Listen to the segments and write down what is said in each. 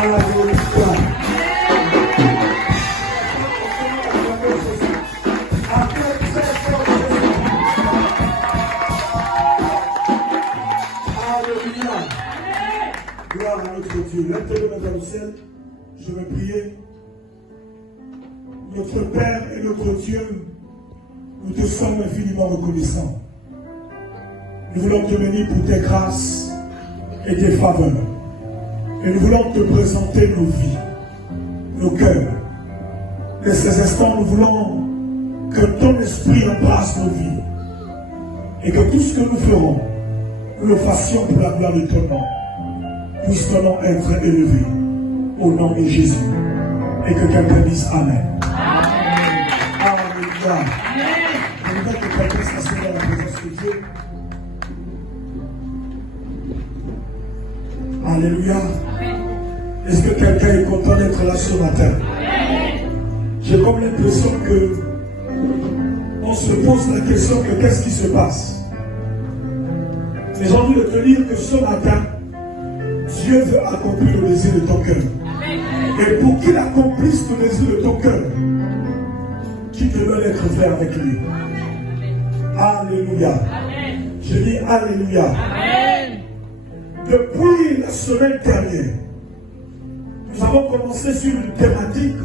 Gloire à notre Dieu. Lève-toi dans le ciel. Je vais prier. Notre Père et notre Dieu, nous te sommes infiniment reconnaissants. Nous voulons te bénir pour tes grâces et tes faveurs. Et nous voulons te présenter nos vies, nos cœurs. Et ces instants, nous voulons que ton esprit embrasse nos vies. Et que tout ce que nous ferons, nous le fassions pour la gloire de ton nom. Puisse ton nom être élevé au nom de Jésus. Et que quelqu'un dise Amen. Alléluia. Je voudrais que quelqu'un s'assied dans la présence de Dieu. Alléluia. Est-ce que quelqu'un est content d'être là ce matin? J'ai comme l'impression que on se pose la question que qu'est-ce qui se passe? Mais j'ai envie de te dire que ce matin, Dieu veut accomplir le désir de ton cœur. Et pour qu'il accomplisse le désir de ton cœur, tu devrais être fait avec lui. Alléluia. Je dis Alléluia. Amen. Depuis la semaine dernière, nous avons commencé sur une thématique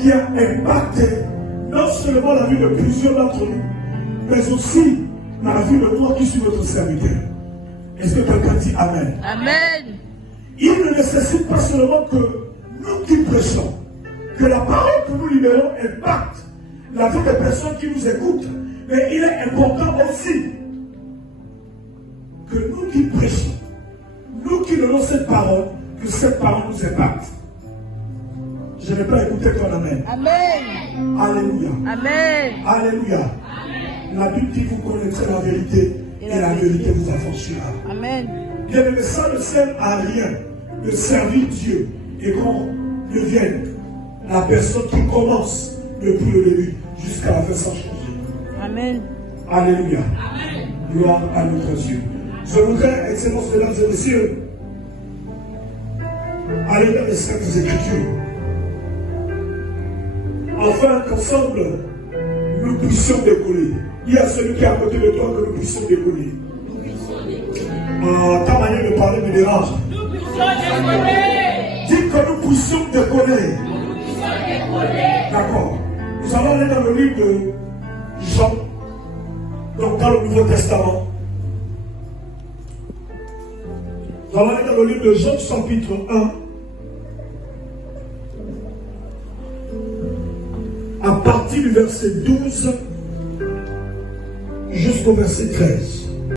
qui a impacté non seulement la vie de plusieurs d'entre nous, mais aussi dans la vie de moi qui suis votre serviteur. Est-ce que quelqu'un dit Amen? Amen. Il ne nécessite pas seulement que nous qui prêchons, que la parole que nous libérons impacte la vie des personnes qui nous écoutent, mais il est important aussi que nous qui prêchons, nous qui donnons cette parole, que cette parole nous impacte. Je n'ai pas écouté ton Amen. Amen. Alléluia. Amen. Alléluia. La Bible dit que vous connaîtrez la vérité et la vérité vous affranchira. Amen. Bien aimé, ça ne sert à rien de servir Dieu et qu'on devienne la personne qui commence depuis le début jusqu'à la fin sans changer. Amen. Alléluia. Gloire à notre Dieu. Je voudrais, Excellences, mesdames et messieurs, aller dans les Saintes Écritures, afin qu'ensemble, nous puissions décoller. Il y a celui qui est à côté de toi que nous puissions décoller. Ta manière de parler me dérange. Nous puissions décoller. Dis que nous puissions décoller. Nous puissions décoller. D'accord. Nous allons aller dans le livre de Jean, donc dans le Nouveau Testament. Nous allons aller dans le livre de Jean, chapitre 1, à partir du verset 12 jusqu'au verset 13.